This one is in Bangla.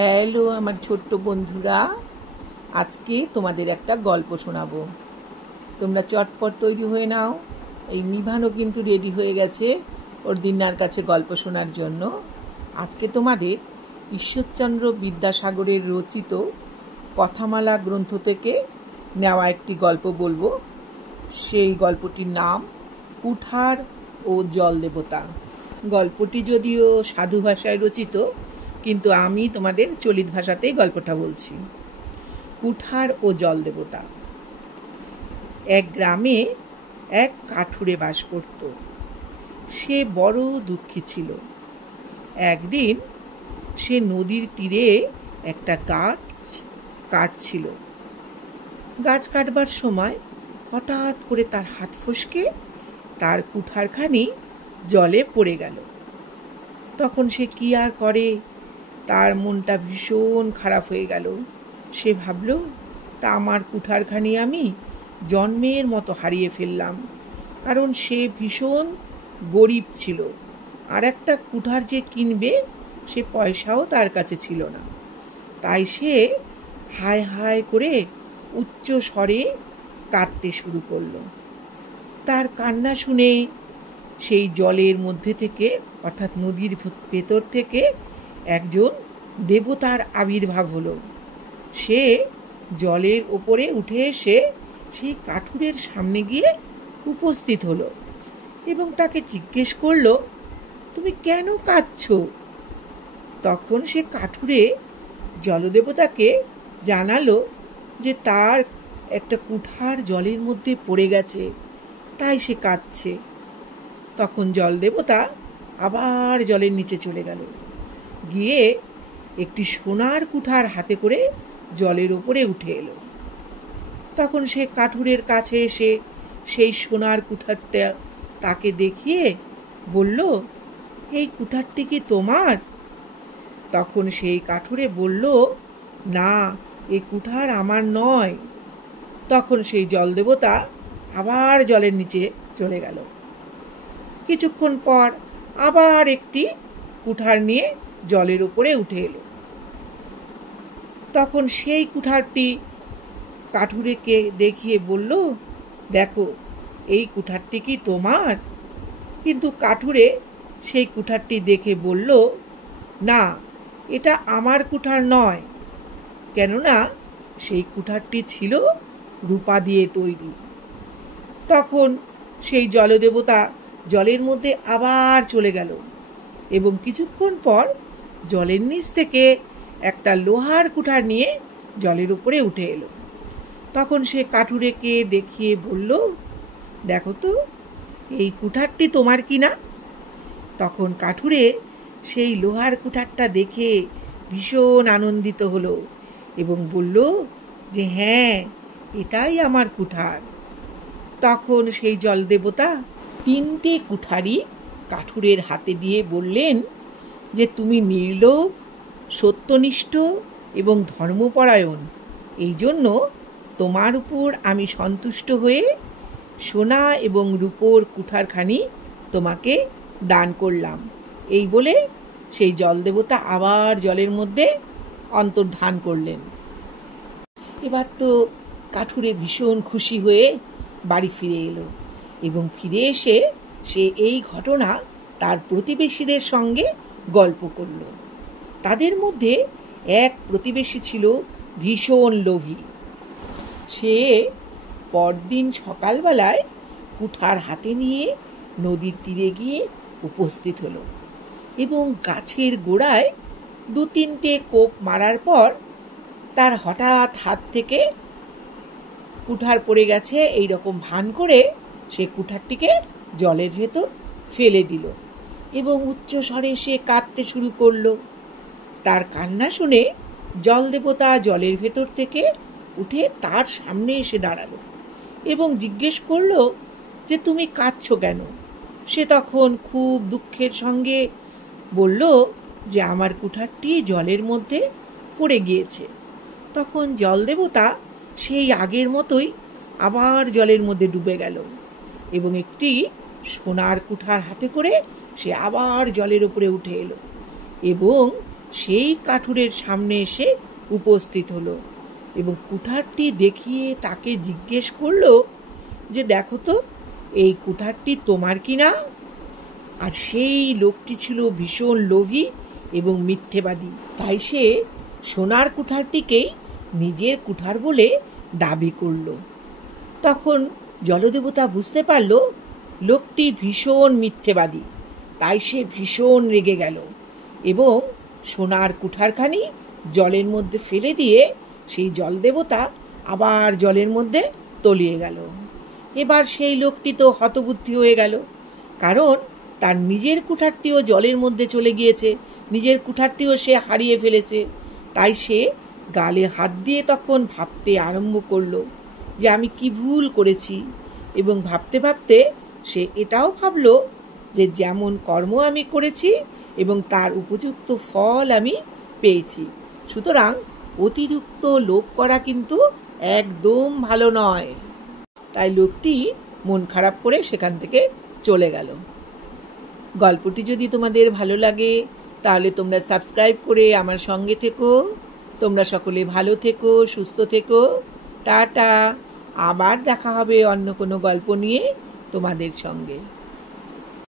হ্যালো আমার ছোট্ট বন্ধুরা, আজকে তোমাদের একটা গল্প শোনাবো। তোমরা চটপট তৈরি হয়ে নাও। এই নিভানও কিন্তু রেডি হয়ে গেছে ওর দিন্নার কাছে গল্প শোনার জন্য। আজকে তোমাদের ঈশ্বরচন্দ্র বিদ্যাসাগরের রচিত কথামালা গ্রন্থ থেকে নেওয়া একটি গল্প বলবো। সেই গল্পটির নাম কুঠার ও জল দেবতা। গল্পটি যদিও সাধু ভাষায় রচিত, কিন্তু আমি তোমাদের চলিত ভাষাতেই গল্পটা বলছি। কুঠার ও জল দেবতা। এক গ্রামে এক কাঠুরে বাস করত। সে বড় দুঃখী ছিল। একদিন সে নদীর তীরে একটা গাছ কাটছিল। গাছ কাটবার সময় হঠাৎ করে তার হাত ফসকে তার কুঠারখানি জলে পড়ে গেল। তখন সে কি আর করে, তার মনটা ভীষণ খারাপ হয়ে গেল। সে ভাবল, তা আমার কুঠারখানি আমি জন্মের মতো হারিয়ে ফেললাম। কারণ সে ভীষণ গরিব ছিল, আর একটা কুঠার যে কিনবে সে পয়সাও তার কাছে ছিল না। তাই সে হায় হায় করে উচ্চ স্বরে কাঁদতে শুরু করলো। তার কান্না শুনে সেই জলের মধ্যে থেকে, অর্থাৎ নদীর ভেতর থেকে একজন দেবতার আবির্ভাব হলো। সে জলের ওপরে উঠে এসে সেই কাঠুরের সামনে গিয়ে উপস্থিত হলো এবং তাকে জিজ্ঞেস করলো, তুমি কেন কাঁদছো? তখন সে কাঠুরে জলদেবতাকে জানালো যে তার একটা কুঠার জলের মধ্যে পড়ে গেছে, তাই সে কাঁদছে। তখন জলদেবতা আবার জলের নিচে চলে গেল, গিয়ে একটি সোনার কুঠার হাতে করে জলের ওপরে উঠে এলো। তখন সে কাঠুরের কাছে এসে সেই সোনার কুঠারটা তাকে দেখিয়ে বলল, এই কুঠারটি কি তোমার? তখন সেই কাঠুরে বলল, না, এই কুঠার আমার নয়। তখন সেই জলদেবতা আবার জলের নিচে চলে গেল। কিছুক্ষণ পর আবার একটি কুঠার নিয়ে জলের উপরে উঠে এলো। তখন সেই কুঠারটি কাঠুরেকে দেখিয়ে বলল, দেখো, এই কুঠারটি কি তোমার? কিন্তু কাঠুরে সেই কুঠারটি দেখে বলল, না, এটা আমার কুঠার নয়, কেননা সেই কুঠারটি ছিল রূপা দিয়ে তৈরি। তখন সেই জলদেবতা জলের মধ্যে আবার চলে গেল এবং কিছুক্ষণ পর জলের নিচ থেকে একটা লোহার কুঠার নিয়ে জলের উপরে উঠে এলো। তখন সে কাঠুরেকে দেখিয়ে বলল, দেখো তো, এই কুঠারটি তোমার কিনা? তখন কাঠুরে সেই লোহার কুঠারটা দেখে ভীষণ আনন্দিত হলো এবং বলল যে হ্যাঁ, এটাই আমার কুঠার। তখন সেই জলদেবতা 3টে কুঠারি কাঠুরের হাতে দিয়ে বললেন যে তুমি নির্লোভ, সত্যনিষ্ঠ এবং ধর্মপরায়ণ, এই জন্য তোমার উপর আমি সন্তুষ্ট হয়ে সোনা এবং রূপোর কুঠারখানি তোমাকে দান করলাম। এই বলে সেই জলদেবতা আবার জলের মধ্যে অন্তর্ধান করলেন। এবার তো কাঠুরে ভীষণ খুশি হয়ে বাড়ি ফিরে এলো এবং ফিরে এসে সে এই ঘটনা তার প্রতিবেশীদের সঙ্গে গল্প করল। তাদের মধ্যে এক প্রতিবেশী ছিল ভীষণ লোভী। সে পরদিন সকালবেলায় কুঠার হাতে নিয়ে নদীর তীরে গিয়ে উপস্থিত হলো এবং গাছের গোড়ায় 2-3টে কোপ মারার পর তার হঠাৎ হাত থেকে কুঠার পড়ে গেছে এই রকম ভান করে সে কুঠারটিকে জলের ভেতর ফেলে দিল এবং উচ্চ স্বরে সে কাঁদতে শুরু করলো। তার কান্না শুনে জলদেবতা জলের ভেতর থেকে উঠে তার সামনে এসে দাঁড়ালো এবং জিজ্ঞেস করলো যে তুমি কাঁদছো কেন? সে তখন খুব দুঃখের সঙ্গে বলল যে আমার কুঠারটি জলের মধ্যে পড়ে গিয়েছে। তখন জলদেবতা সেই আগের মতোই আবার জলের মধ্যে ডুবে গেল এবং একটি সোনার কুঠার হাতে করে সে আবার জলের উপরে উঠে এলো এবং সেই কাঠুরের সামনে এসে উপস্থিত হলো এবং কুঠারটি দেখিয়ে তাকে জিজ্ঞেস করলো যে দেখো তো এই কুঠারটি তোমার কিনা। আর সেই লোকটি ছিল ভীষণ লোভী এবং মিথ্যেবাদী, তাই সে সোনার কুঠারটিকেই নিজের কুঠার বলে দাবি করল। তখন জলদেবতা বুঝতে পারল লোকটি ভীষণ মিথ্যেবাদী, তাই সে ভীষণ রেগে গেল এবং সোনার কুঠারখানি জলের মধ্যে ফেলে দিয়ে সেই জলদেবতা আবার জলের মধ্যে তলিয়ে গেল। এবার সেই লোকটি তো হতবুদ্ধি হয়ে গেল, কারণ তার নিজের কুঠারটিও জলের মধ্যে চলে গিয়েছে, নিজের কুঠারটিও সে হারিয়ে ফেলেছে। তাই সে গালে হাত দিয়ে তখন ভাবতে আরম্ভ করলো যে আমি কি ভুল করেছি, এবং ভাবতে ভাবতে সে এটাও ভাবলো যে যেমন কর্ম আমি করেছি এবং তার উপযুক্ত ফল আমি পেয়েছি, সুতরাং অতিরিক্ত লোভ করা কিন্তু একদম ভালো নয়। তাই লোকটি মন খারাপ করে সেখান থেকে চলে গেল। গল্পটি যদি তোমাদের ভালো লাগে তাহলে তোমরা সাবস্ক্রাইব করে আমার সঙ্গে থেকো। তোমরা সকলে ভালো থেকো, সুস্থ থেকো। টাটা। আবার দেখা হবে অন্য কোনো গল্প নিয়ে তোমাদের সঙ্গে।